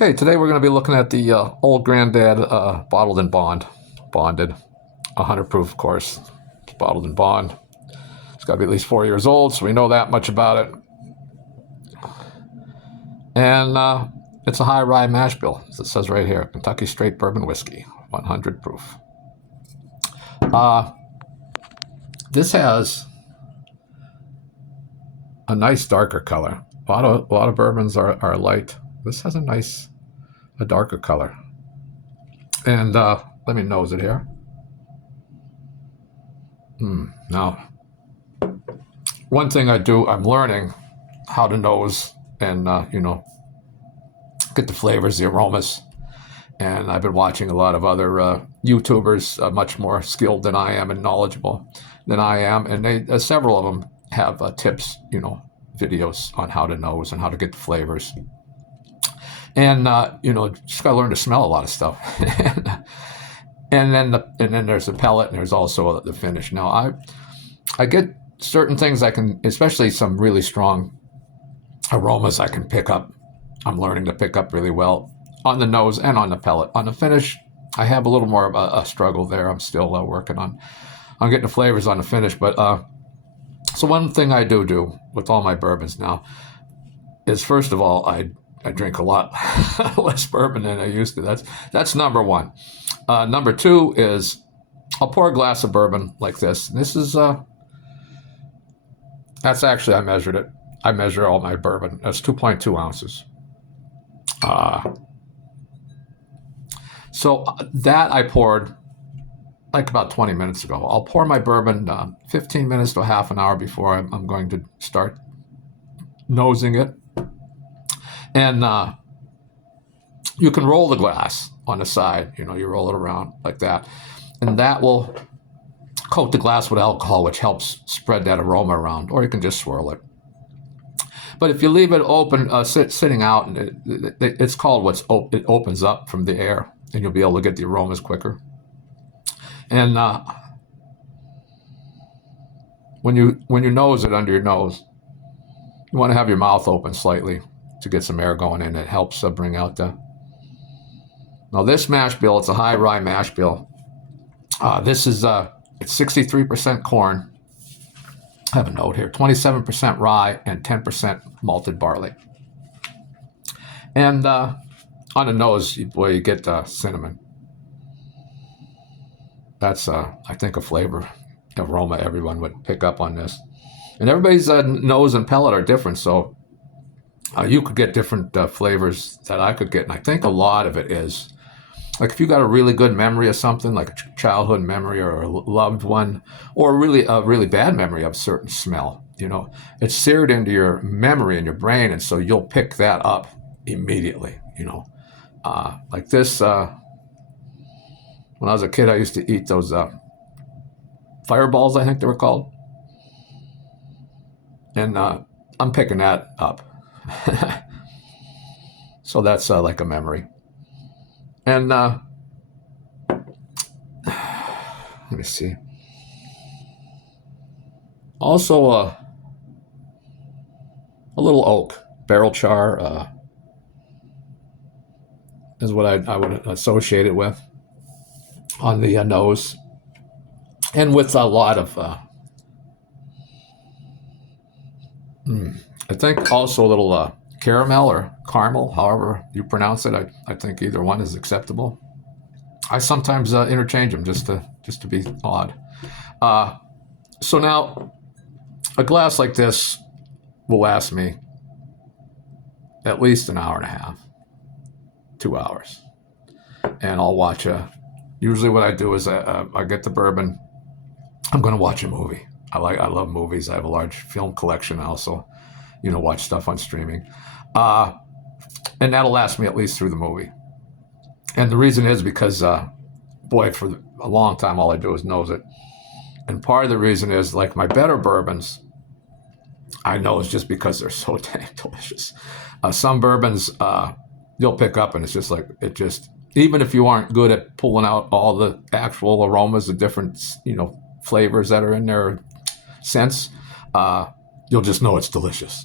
Okay, today we're going to be looking at the old Grand Dad bottled and bonded, 100 proof, of course. It's bottled and bond. It's got to be at least 4 years old, so we know that much about it. And it's a high rye mash bill, as it says right here, Kentucky Straight Bourbon Whiskey, 100 proof. This has a nice darker color. A lot of bourbons are light. This has a darker color. And let me nose it here. Now, one thing I'm learning how to nose and, get the flavors, the aromas. And I've been watching a lot of other YouTubers, much more skilled than I am and knowledgeable than I am. And they several of them have tips, videos on how to nose and how to get the flavors. And just gotta learn to smell a lot of stuff. and then there's the pellet, and there's also the finish. Now I get certain things I can, especially some really strong aromas I can pick up. I'm learning to pick up really well on the nose and on the pellet. On the finish, I have a little more of a struggle there. I'm still working on getting the flavors on the finish. But so one thing I do with all my bourbons now is, first of all, I drink a lot less bourbon than I used to. That's number one. Number two is I'll pour a glass of bourbon like this. And this is that's actually, I measured it. I measure all my bourbon. That's 2.2 ounces. So that I poured like about 20 minutes ago. I'll pour my bourbon 15 minutes to a half an hour before I'm going to start nosing it. And you can roll the glass on the side. You roll it around like that. And that will coat the glass with alcohol, which helps spread that aroma around. Or you can just swirl it. But if you leave it open, sitting out, and it's called it opens up from the air, and you'll be able to get the aromas quicker. And when you nose it under your nose, you want to have your mouth open slightly to get some air going in. It helps bring out the. Now this mash bill, it's a high rye mash bill. This is it's 63% corn. I have a note here: 27% rye and 10% malted barley. And on the nose, you get cinnamon. That's I think a flavor aroma everyone would pick up on this. And everybody's nose and palate are different, so you could get different flavors that I could get. And I think a lot of it is, like, if you got a really good memory of something, like a childhood memory or a loved one, or a really bad memory of a certain smell, it's seared into your memory and your brain, and so you'll pick that up immediately. Like this. When I was a kid, I used to eat those fireballs, I think they were called, and I'm picking that up. So that's like a memory. And let me see. Also, a little oak barrel char is what I would associate it with on the nose, and with a lot of. I think also a little caramel or caramel, however you pronounce it. I think either one is acceptable. I sometimes interchange them just to be odd. So now, a glass like this will last me at least an hour and a half, 2 hours, and I'll watch usually what I do is I get the bourbon. I'm going to watch a movie. I love movies. I have a large film collection. I also, watch stuff on streaming. And that'll last me at least through the movie. And the reason is because, for a long time, all I do is nose it. And part of the reason is, like, my better bourbons, I know it's just because they're so dang delicious. Some bourbons, you'll pick up, and it's just like, even if you aren't good at pulling out all the actual aromas, the different, flavors that are in their scents, you'll just know it's delicious,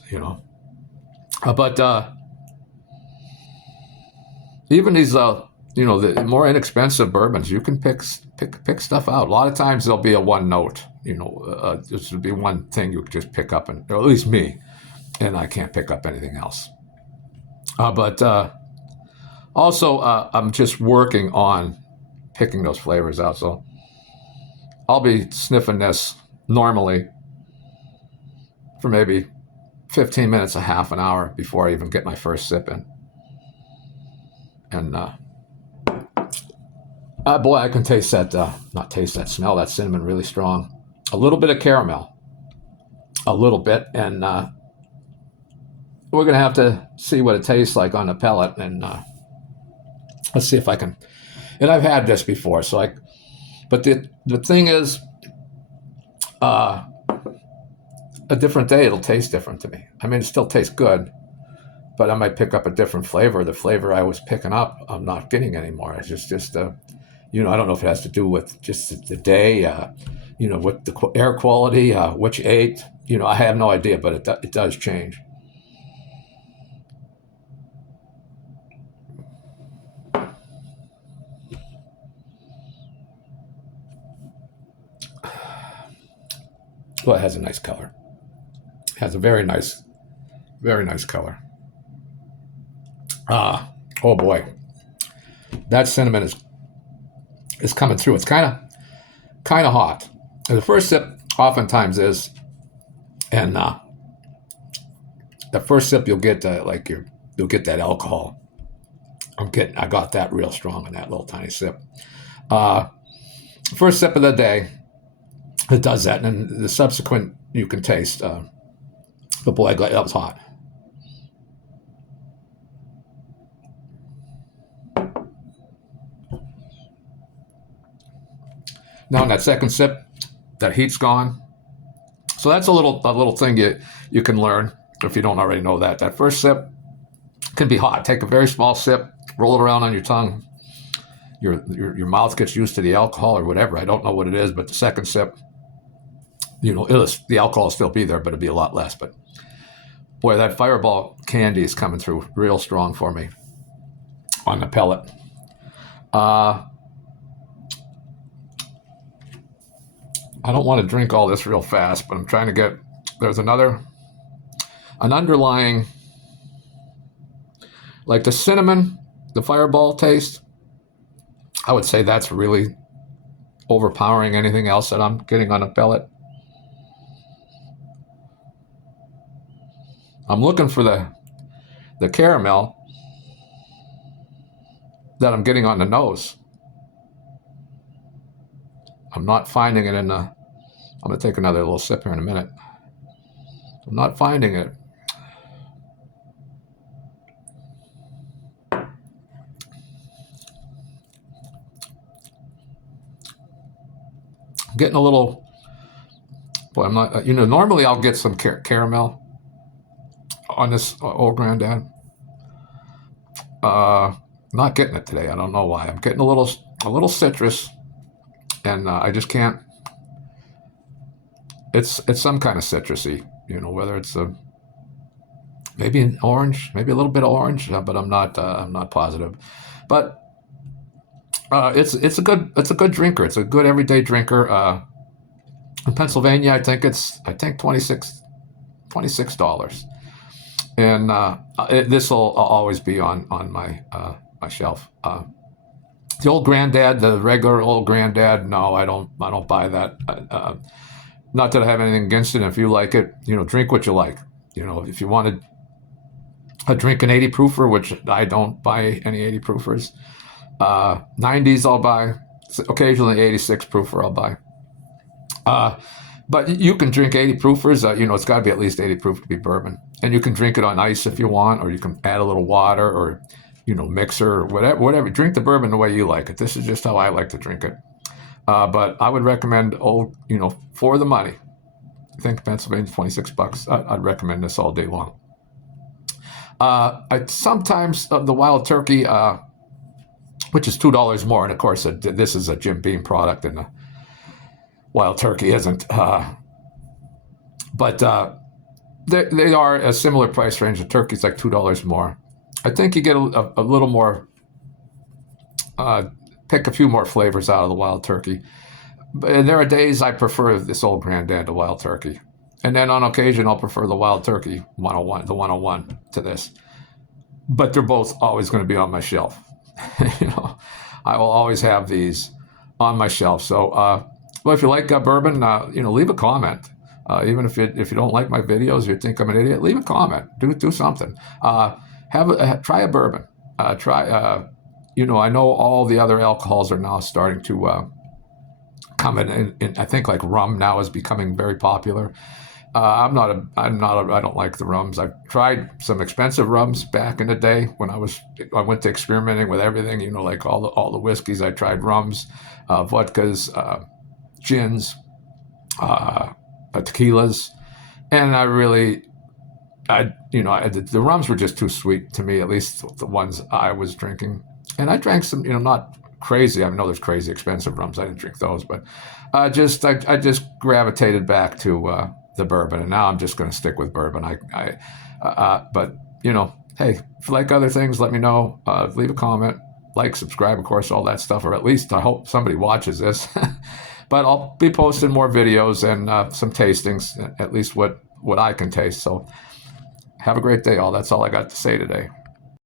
But even these, the more inexpensive bourbons, you can pick stuff out. A lot of times there'll be a one note, this would be one thing you could just pick up, or at least me, and I can't pick up anything else. But also, I'm just working on picking those flavors out. So I'll be sniffing this normally for maybe 15 minutes, a half an hour before I even get my first sip in. And boy, I can taste that, smell that cinnamon really strong. A little bit of caramel, a little bit. And we're going to have to see what it tastes like on the pellet. And let's see if I can. And I've had this before, but the thing is, a different day it'll taste different to me. I mean, it still tastes good, but I might pick up a different flavor. The flavor I was picking up, I'm not getting anymore. It's just I don't know if it has to do with just the day, with the air quality, what you ate. I have no idea, but it does change. Well, it has a nice color. It has a very nice color. Oh boy, that cinnamon is coming through. It's kind of hot. And the first sip oftentimes is, and the first sip you'll get you'll get that alcohol. I got that real strong in that little tiny sip. First sip of the day. It does that, and then the subsequent you can taste. But boy, that was hot. Now in that second sip, that heat's gone. So that's a little thing you can learn if you don't already know that. That first sip can be hot. Take a very small sip, roll it around on your tongue. Your mouth gets used to the alcohol or whatever. I don't know what it is, but the second sip, the alcohol will still be there, but it'll be a lot less. But boy, that Fireball candy is coming through real strong for me on the pellet. I don't want to drink all this real fast, but I'm trying to get, there's an underlying, like the cinnamon, the Fireball taste. I would say that's really overpowering anything else that I'm getting on a pellet. I'm looking for the caramel that I'm getting on the nose. I'm not finding it I'm going to take another little sip here in a minute. I'm not finding it. I'm getting a little, boy, I'm not, normally I'll get some caramel on this old Grand Dad. Not getting it today. I don't know why. I'm getting a little citrus, and I just can't. It's some kind of citrusy, whether it's maybe an orange, maybe a little bit of orange, but I'm not positive. But it's a good drinker. It's a good everyday drinker. In Pennsylvania, I think $26, and this will always be on my my shelf. The old Grand Dad, the regular old Grand Dad, no, I don't buy that. Not that I have anything against it. If you like it, drink what you like. If you wanted to drink an 80 proofer, which I don't buy any 80 proofers. 90s I'll buy. Occasionally 86 proofer I'll buy. But you can drink 80 proofers. It's got to be at least 80 proof to be bourbon. And you can drink it on ice if you want, or you can add a little water, or mixer, or whatever. Drink the bourbon the way you like it. This is just how I like to drink it. But I would recommend for the money. I think Pennsylvania's $26. I'd recommend this all day long. I sometimes the Wild Turkey, which is $2 more, and of course this is a Jim Beam product, and the Wild Turkey isn't. But they are a similar price range. The turkey's like $2 more. I think you get a little more pick a few more flavors out of the wild turkey. And there are days I prefer this old Grand Dad to wild turkey. And then on occasion, I'll prefer the wild turkey 101, the 101 to this. But they're both always going to be on my shelf. You know, I will always have these on my shelf. So, well, if you like bourbon, you know, leave a comment. Even if you don't like my videos, you think I'm an idiot, leave a comment. Do something. Try a bourbon. You know, I know all the other alcohols are now starting to come in. I think like rum now is becoming very popular. I don't like the rums. I've tried some expensive rums back in the day when I went to experimenting with everything, you know, like all the whiskeys. I tried rums, vodkas, gins, tequilas, and the rums were just too sweet to me, at least the ones I was drinking. And I drank some, you know, not crazy. I know there's crazy expensive rums. I didn't drink those, but I just gravitated back to the bourbon, and now I'm just going to stick with bourbon. But you know, hey, if you like other things, let me know. Leave a comment, like, subscribe, of course, all that stuff, or at least I hope somebody watches this. But I'll be posting more videos and some tastings, at least what I can taste. So have a great day, all. That's all I got to say today.